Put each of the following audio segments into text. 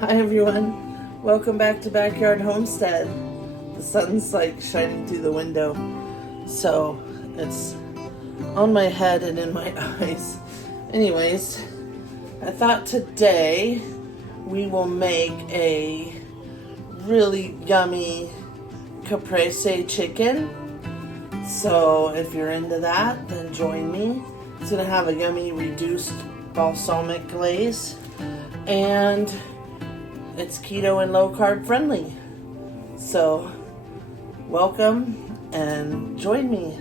Hi everyone, welcome back to Backyard Homestead. The sun's like shining through the window, so it's on my head and in my eyes. Anyways, I thought today we will make a really yummy Caprese chicken. So if you're into that, then join me. It's gonna have a yummy reduced balsamic glaze, and it's keto and low carb friendly. So welcome and join me.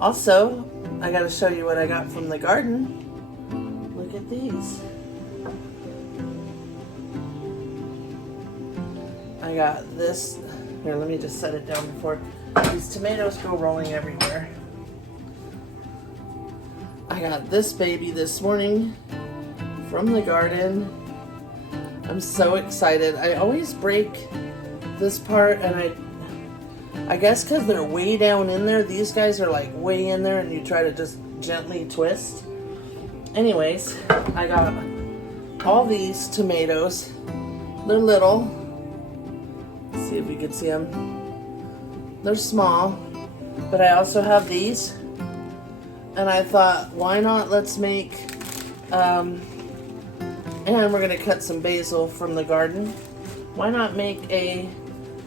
Also, I gotta show you what I got from the garden. Look at these. I got this. Here, let me just set it down before these tomatoes go rolling everywhere. I got this baby this morning from the garden. I'm so excited. I always break this part, and I guess because they're way down in there, these guys are like way in there, and you try to just gently twist. Anyways, I got all these tomatoes. They're little. Let's see if you can see them. They're small, but I also have these, and I thought, why not let's make and we're gonna cut some basil from the garden. Why not make a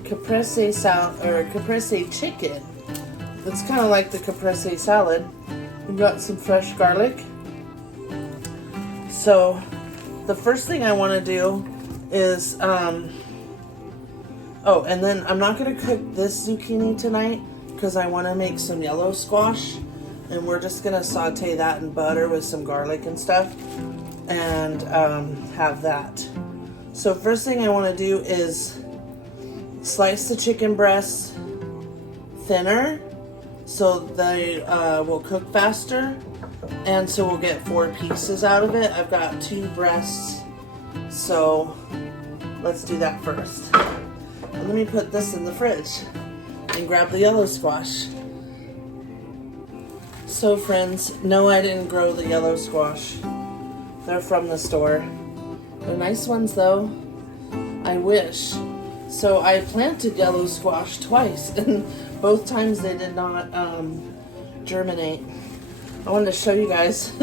caprese salad or a caprese chicken? It's kind of like the caprese salad. We've got some fresh garlic. So the first thing I want to do is oh, and then I'm not gonna cook this zucchini tonight because I want to make some yellow squash, and we're just gonna saute that in butter with some garlic and stuff, and have that. So first thing I want to do is slice the chicken breasts thinner so they will cook faster, and so we'll get 4 pieces out of it. I've got 2 breasts, so let's do that first. And let me put this in the fridge and grab the yellow squash. So friends, no, I didn't grow the yellow squash. They're from the store. They're nice ones though. I wish. So I planted yellow squash twice, and both times they did not germinate. I wanted to show you guys.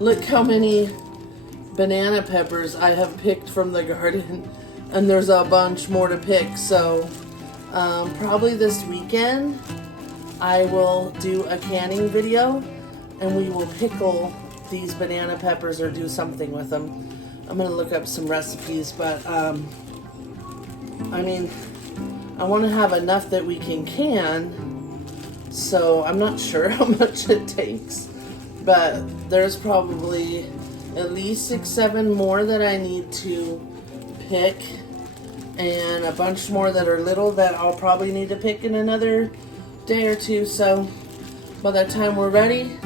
Look how many banana peppers I have picked from the garden, and there's a bunch more to pick. So probably this weekend I will do a canning video, and we will pickle these banana peppers or do something with them. I'm gonna look up some recipes, but I mean, I want to have enough that we can, so I'm not sure how much it takes, but there's probably at least 6-7 more that I need to pick, and a bunch more that are little that I'll probably need to pick in another day or two. So by the time we're ready,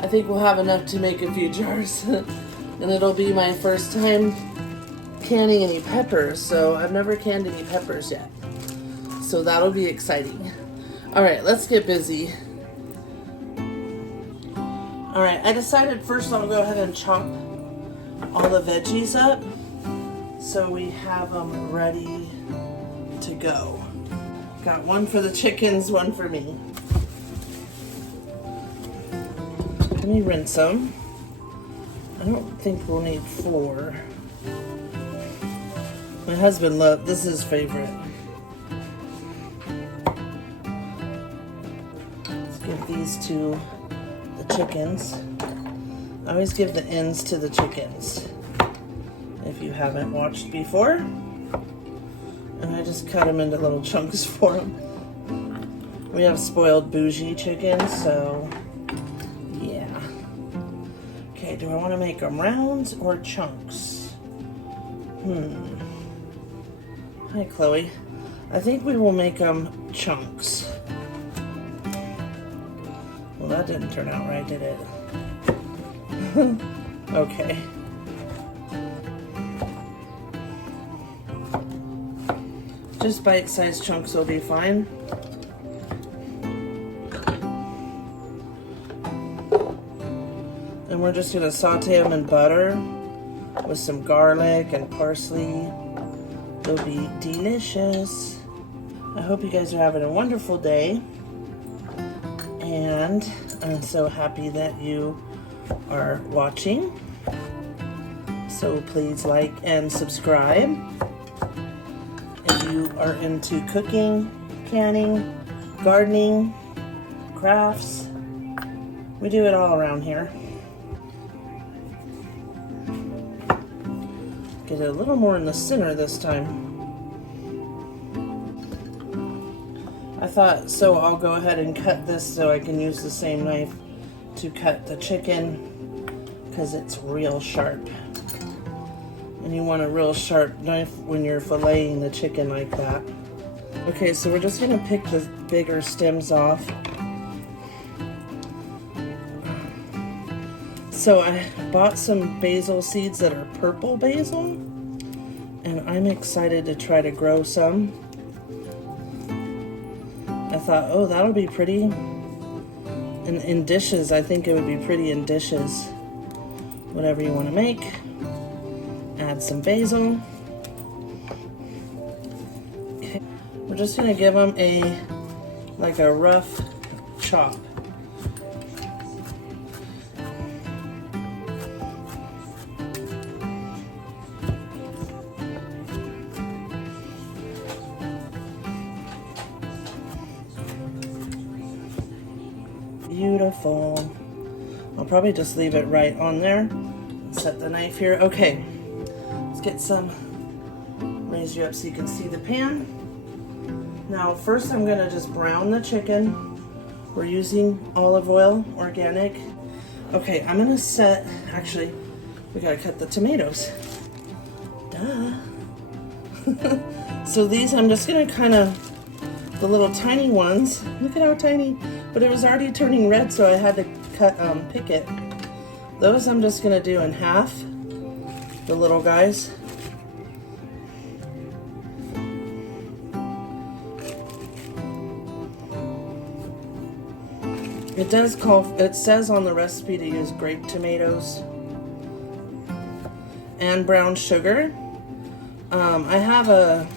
I think we'll have enough to make a few jars. And it'll be my first time canning any peppers, so I've never canned any peppers yet. So that'll be exciting. All right, let's get busy. All right, I decided first I'll go ahead and chop all the veggies up so we have them ready to go. Got one for the chickens, one for me. Let me rinse them. I don't think we'll need 4. My husband loved, this is his favorite. Let's give these to the chickens. I always give the ends to the chickens, if you haven't watched before. And I just cut them into little chunks for them. We have spoiled bougie chickens, so yeah. Okay, do I want to make them rounds or chunks? Hi, Chloe. I think we will make them chunks. Well, that didn't turn out right, did it? Okay. Just bite-sized chunks will be fine. And we're just going to saute them in butter with some garlic and parsley. It'll be delicious. I hope you guys are having a wonderful day. And I'm so happy that you are watching. So please like and subscribe. If you are into cooking, canning, gardening, crafts, we do it all around here. Get it a little more in the center this time. I thought, so I'll go ahead and cut this so I can use the same knife to cut the chicken because it's real sharp. And you want a real sharp knife when you're filleting the chicken like that. Okay, so we're just gonna pick the bigger stems off. So I bought some basil seeds that are purple basil, and I'm excited to try to grow some. I thought, oh, that'll be pretty. And in dishes, I think it would be pretty in dishes. Whatever you want to make. Add some basil. Okay. We're just gonna give them like a rough chop. Beautiful. I'll probably just leave it right on there. Set the knife here. Okay, let's get some, raise you up so you can see the pan. Now first I'm gonna just brown the chicken. We're using olive oil, organic. Okay, I'm gonna set, actually, we gotta cut the tomatoes. Duh. So these I'm just gonna kind of, the little tiny ones, look at how tiny, but it was already turning red, so I had to pick it. Those I'm just gonna do in half, the little guys. It says on the recipe to use grape tomatoes and brown sugar. I have a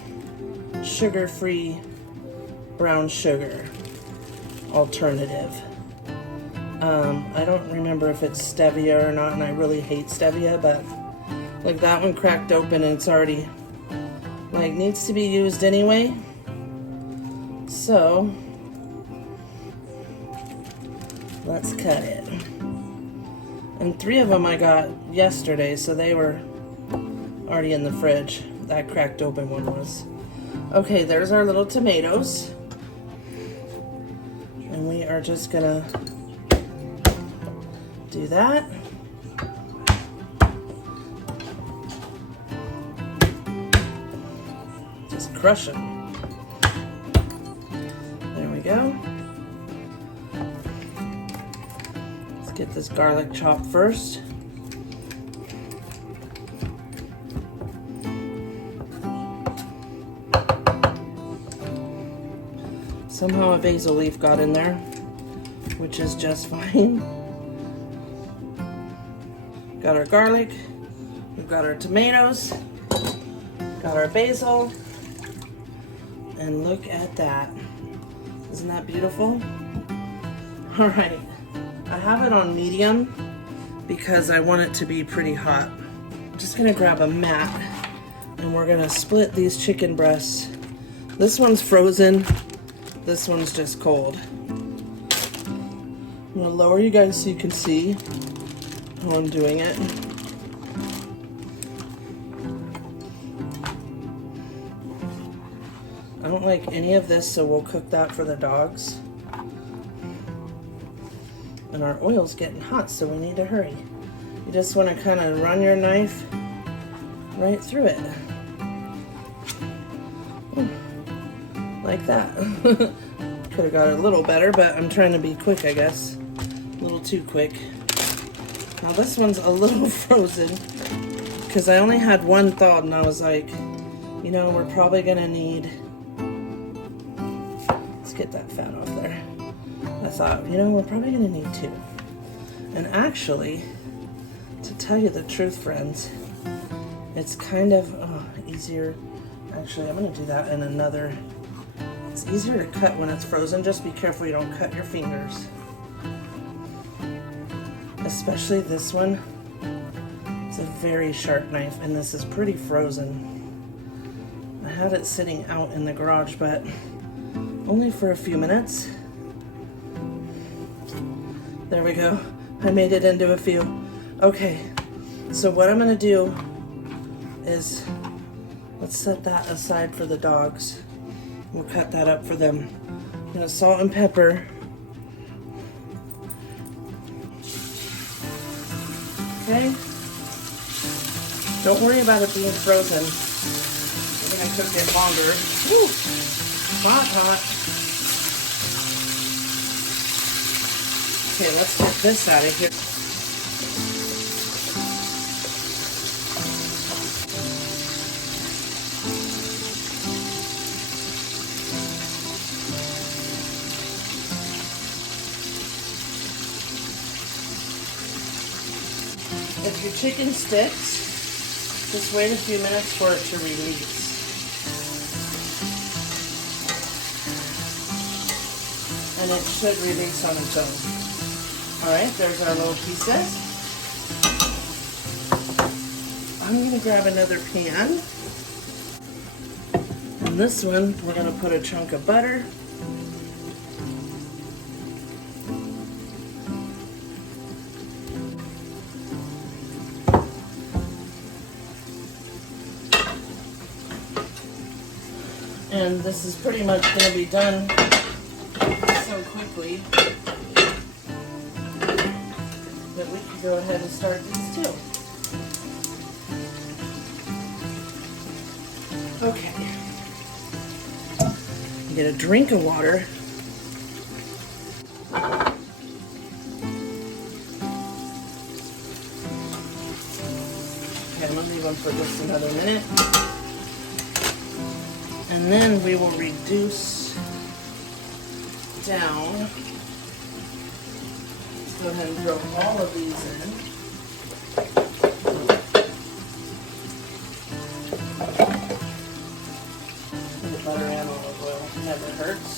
sugar-free brown sugar alternative. I don't remember if it's stevia or not, and I really hate stevia, but like that one cracked open and it's already like needs to be used anyway. So let's cut it. And 3 of them I got yesterday, so they were already in the fridge. That cracked open one was. Okay, there's our little tomatoes. And we are just gonna do that. Just crush them. There we go. Let's get this garlic chopped first. Somehow a basil leaf got in there, which is just fine. Got our garlic, we've got our tomatoes, got our basil, and look at that. Isn't that beautiful? All right, I have it on medium because I want it to be pretty hot. I'm just gonna grab a mat and we're gonna split these chicken breasts. This one's frozen. This one's just cold. I'm gonna lower you guys so you can see how I'm doing it. I don't like any of this, so we'll cook that for the dogs. And our oil's getting hot, so we need to hurry. You just want to kind of run your knife right through it. Like that. Could have got it a little better, but I'm trying to be quick, I guess. A little too quick. Now this one's a little frozen because I only had one thawed, and I was like, you know, we're probably gonna need, let's get that fat off there. I thought, you know, we're probably gonna need 2. And actually, to tell you the truth, friends, It's kind of easier. Actually, I'm going to do that in another. It's easier to cut when it's frozen. Just be careful you don't cut your fingers. Especially this one. It's a very sharp knife, and this is pretty frozen. I had it sitting out in the garage, but only for a few minutes. There we go. I made it into a few. Okay, so what I'm going to do is, let's set that aside for the dogs. We'll cut that up for them. I'm gonna salt and pepper. Okay. Don't worry about it being frozen. We're gonna cook it longer. Woo! Hot, hot. Okay, let's get this out of here. If your chicken sticks, just wait a few minutes for it to release. And it should release on its own. Alright, there's our little pieces. I'm going to grab another pan. And this one, we're going to put a chunk of butter. And this is pretty much going to be done so quickly that we can go ahead and start these too. Okay. Get a drink of water. Okay, I'm going to leave them for just another minute. And then we will reduce down. Let's go ahead and throw all of these in. The butter and olive oil never hurts.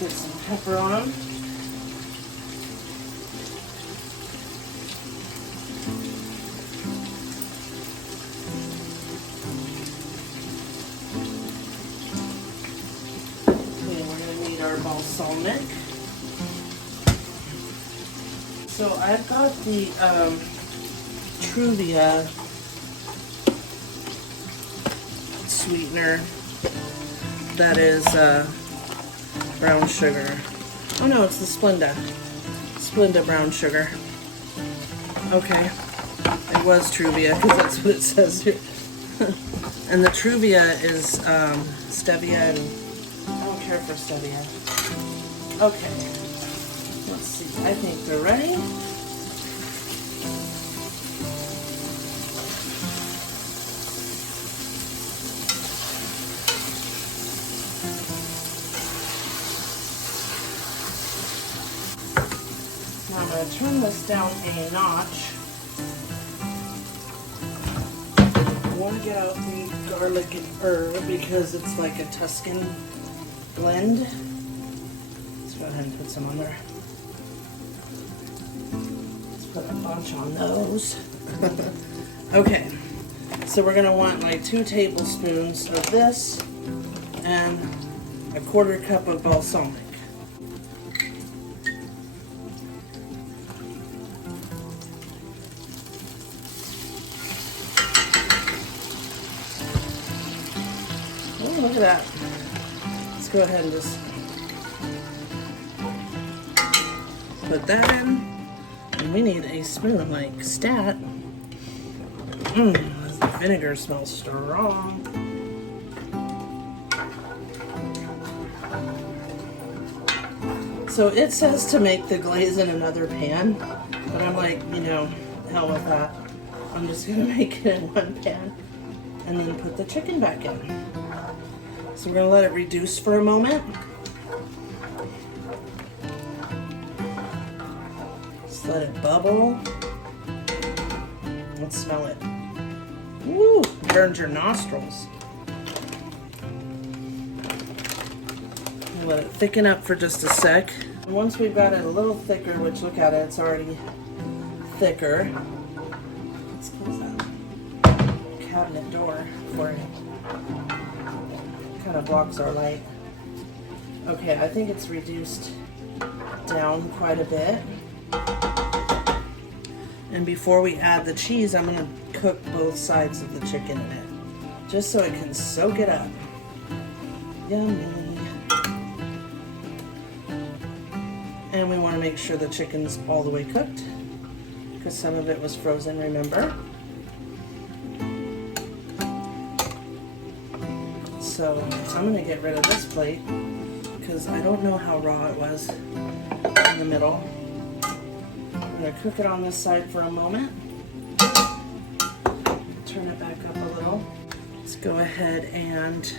Get some pepper on them. Our balsamic. So I've got the Truvia sweetener that is brown sugar. Oh no, it's the Splenda brown sugar. Okay, it was Truvia because that's what it says here. And the Truvia is stevia, and I don't care for stevia. Okay, let's see. I think they're ready. Now I'm going to turn this down a notch. I want to get out the garlic and herb because it's like a Tuscan blend. Let's go ahead and put some on there. Let's put a bunch on those. Okay, so we're going to want like 2 tablespoons of this and a 1/4 cup of balsamic. Oh, look at that. Let's go ahead and just put that in. And we need a spoon like stat. The vinegar smells strong. So it says to make the glaze in another pan, but I'm like, you know, hell with that. I'm just gonna make it in one pan and then put the chicken back in. So we're gonna let it reduce for a moment. Just let it bubble. Let's smell it. Woo! Burns your nostrils. Let it thicken up for just a sec. And once we've got it a little thicker, which look at it, it's already thicker. Let's close that cabinet door for it. Kind of blocks our light. Okay, I think it's reduced down quite a bit. And before we add the cheese, I'm gonna cook both sides of the chicken in it, just so it can soak it up. Yummy. And we want to make sure the chicken's all the way cooked, because some of it was frozen, remember? So I'm going to get rid of this plate, because I don't know how raw it was in the middle. I'm going to cook it on this side for a moment. Turn it back up a little. Let's go ahead and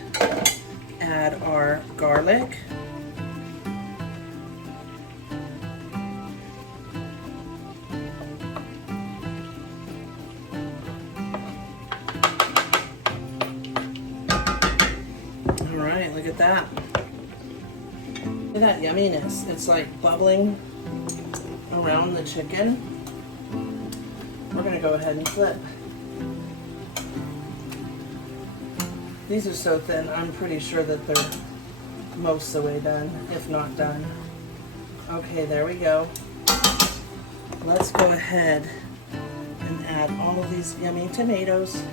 add our garlic. Look at that. Look at that yumminess. It's like bubbling around the chicken. We're going to go ahead and flip. These are so thin, I'm pretty sure that they're most of the way done, if not done. Okay, there we go. Let's go ahead and add all of these yummy tomatoes.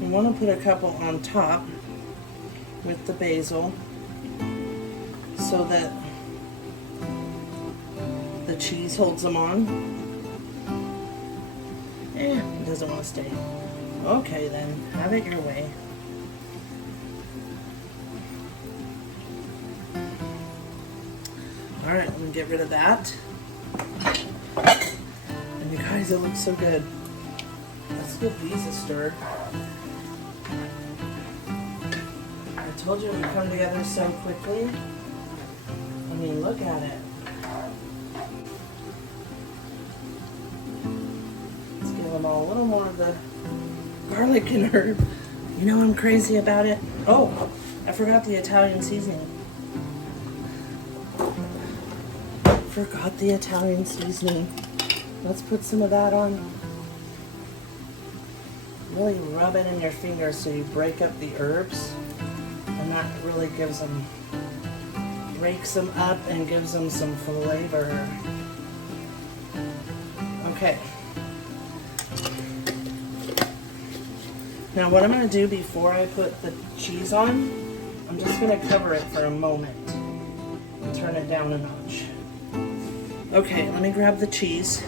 I want to put a couple on top with the basil so that the cheese holds them on. It doesn't want to stay. Okay then, have it your way. Alright, let me get rid of that. And you guys, it looks so good. Let's give these a stir. I told you it would come together so quickly. I mean, look at it. Let's give them all a little more of the garlic and herb. You know I'm crazy about it. Oh, I forgot the Italian seasoning. Forgot the Italian seasoning. Let's put some of that on. Really rub it in your fingers so you break up the herbs. And that really gives them, breaks them up and gives them some flavor. Okay. Now what I'm going to do before I put the cheese on, I'm just going to cover it for a moment and turn it down a notch. Okay, let me grab the cheese.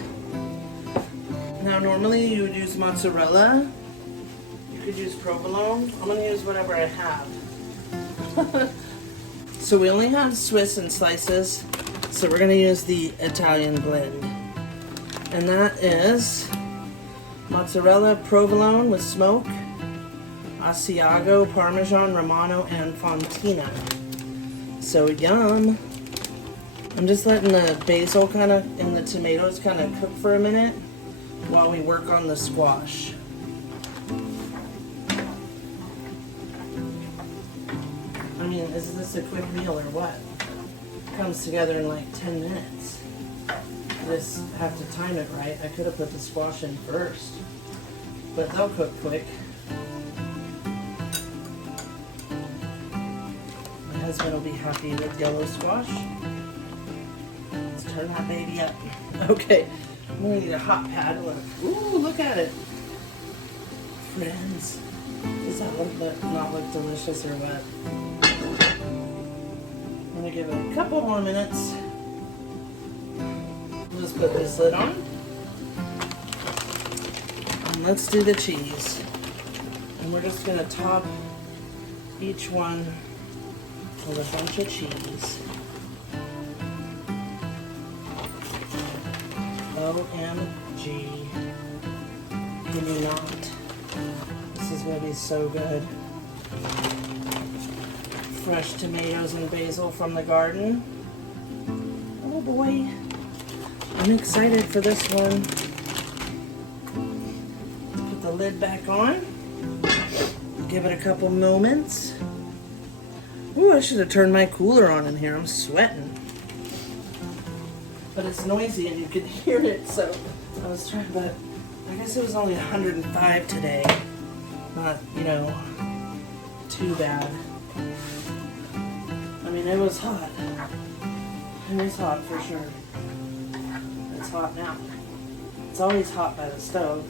Now normally you would use mozzarella. You could use provolone. I'm going to use whatever I have. So we only have Swiss in slices, so we're going to use the Italian blend. And that is mozzarella provolone with smoke, Asiago, Parmesan, Romano, and Fontina. So yum! I'm just letting the basil kind of and the tomatoes kind of cook for a minute while we work on the squash. I mean, is this a quick meal or what? It comes together in like 10 minutes. I just have to time it right. I could have put the squash in first, but they'll cook quick. My husband will be happy with yellow squash. Let's turn that baby up. Okay, I'm gonna need a hot pad. Look. Ooh, look at it. Friends, does that not look delicious or what? I'm gonna give it a couple more minutes. We'll just put this lid on. And let's do the cheese. And we're just gonna top each one with a bunch of cheese. OMG. Can you not? This is gonna be so good. fresh tomatoes and basil from the garden. Oh boy, I'm excited for this one. Put the lid back on. Give it a couple moments. Ooh, I should have turned my cooler on in here. I'm sweating. But it's noisy and you can hear it, so I was trying, but I guess it was only 105 today. Not, you know, too bad. I mean, it was hot. It was hot for sure. It's hot now. It's always hot by the stove.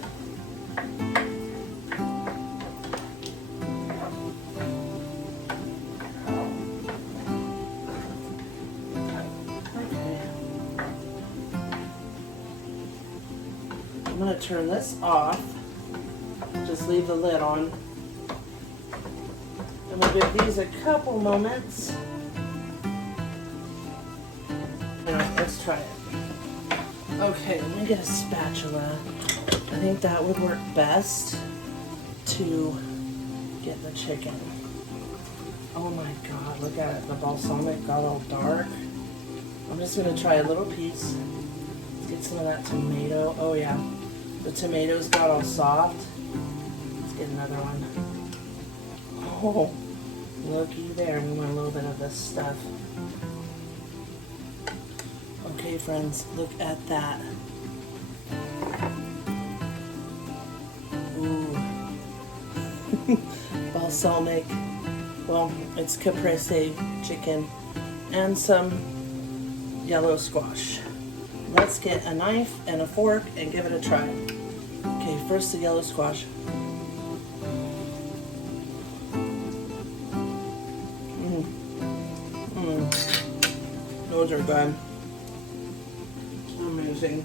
I'm going to turn this off. Just leave the lid on. And we'll give these a couple moments. Alright, let's try it. Okay, let me get a spatula. I think that would work best to get the chicken. Oh my god, look at it. The balsamic got all dark. I'm just going to try a little piece. Let's get some of that tomato. Oh yeah. The tomatoes got all soft. Let's get another one. Oh, looky there. We want a little bit of this stuff. Okay, friends, look at that. Ooh. Balsamic. Well, it's Caprese chicken and some yellow squash. Let's get a knife and a fork and give it a try. Okay, first the yellow squash. Those are good. Amazing.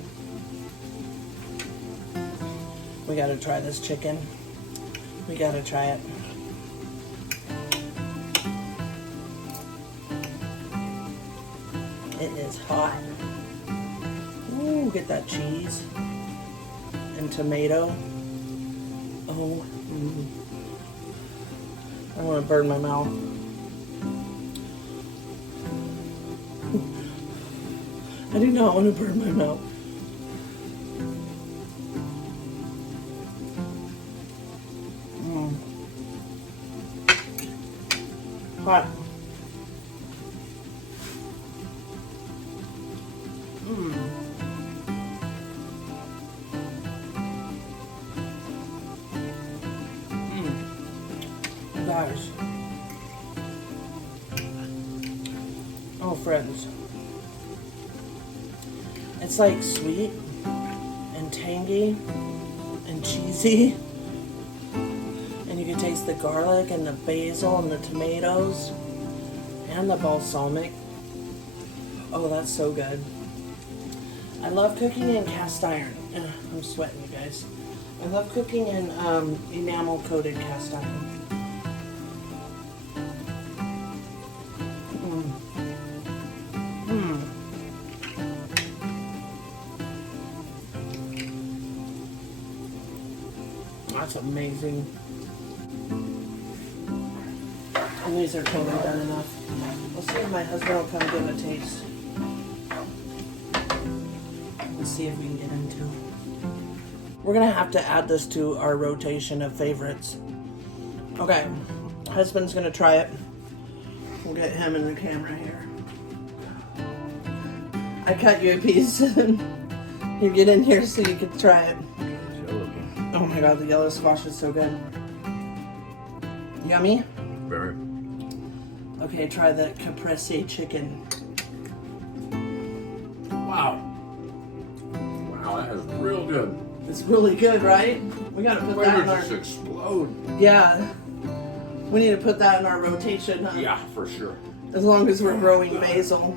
We gotta try this chicken. We gotta try it. It is hot. Ooh, get that cheese and tomato. Oh, I want to burn my mouth. I do not want to burn my mouth. Hot. Guys. Oh, friends. It's like sweet and tangy and cheesy. And you can taste the garlic and the basil and the tomatoes and the balsamic. Oh, that's so good. I love cooking in cast iron. Ugh, I'm sweating, you guys. I love cooking in enamel coated cast iron. That's amazing. And these are totally done enough. We'll see if my husband will come give a taste. Let's see if we can get into. We're gonna have to add this to our rotation of favorites. Okay, husband's gonna try it. We'll get him in the camera here. I cut you a piece. You get in here so you can try it. Oh my god, the yellow squash is so good. Yummy? Very. Okay, try the Caprese chicken. Wow. Wow, that is real good. It's really good, right? We gotta put that in our... just explode. Yeah. We need to put that in our rotation, huh? Yeah, for sure. As long as we're growing basil.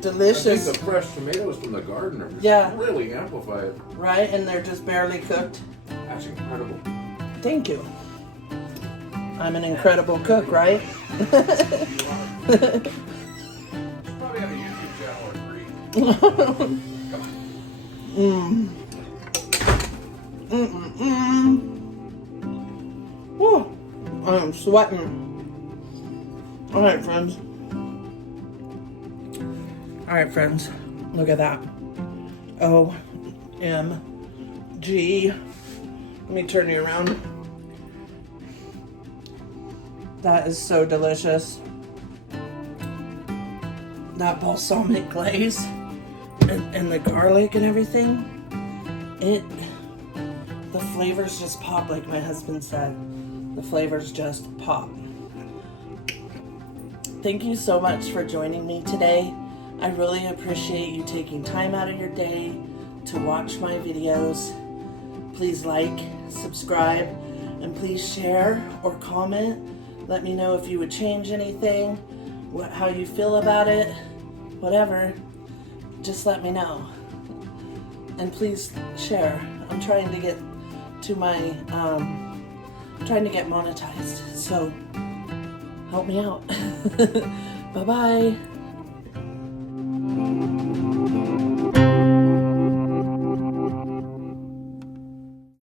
Delicious. I think the fresh tomatoes from the garden are just really amplified. Right? And they're just barely cooked. That's incredible. Thank you. I'm an incredible cook, right? You probably have a YouTube channel or 3. Come on. Woo. I'm sweating. All right, friends. All right, friends. Look at that. OMG. Let me turn you around. That is so delicious. That balsamic glaze and the garlic and everything. The flavors just pop, like my husband said. The flavors just pop. Thank you so much for joining me today. I really appreciate you taking time out of your day to watch my videos. Please like, subscribe, and please share or comment. Let me know if you would change anything, how you feel about it, whatever. Just let me know. And please share. I'm trying to get to my, trying to get monetized. So help me out. Bye-bye.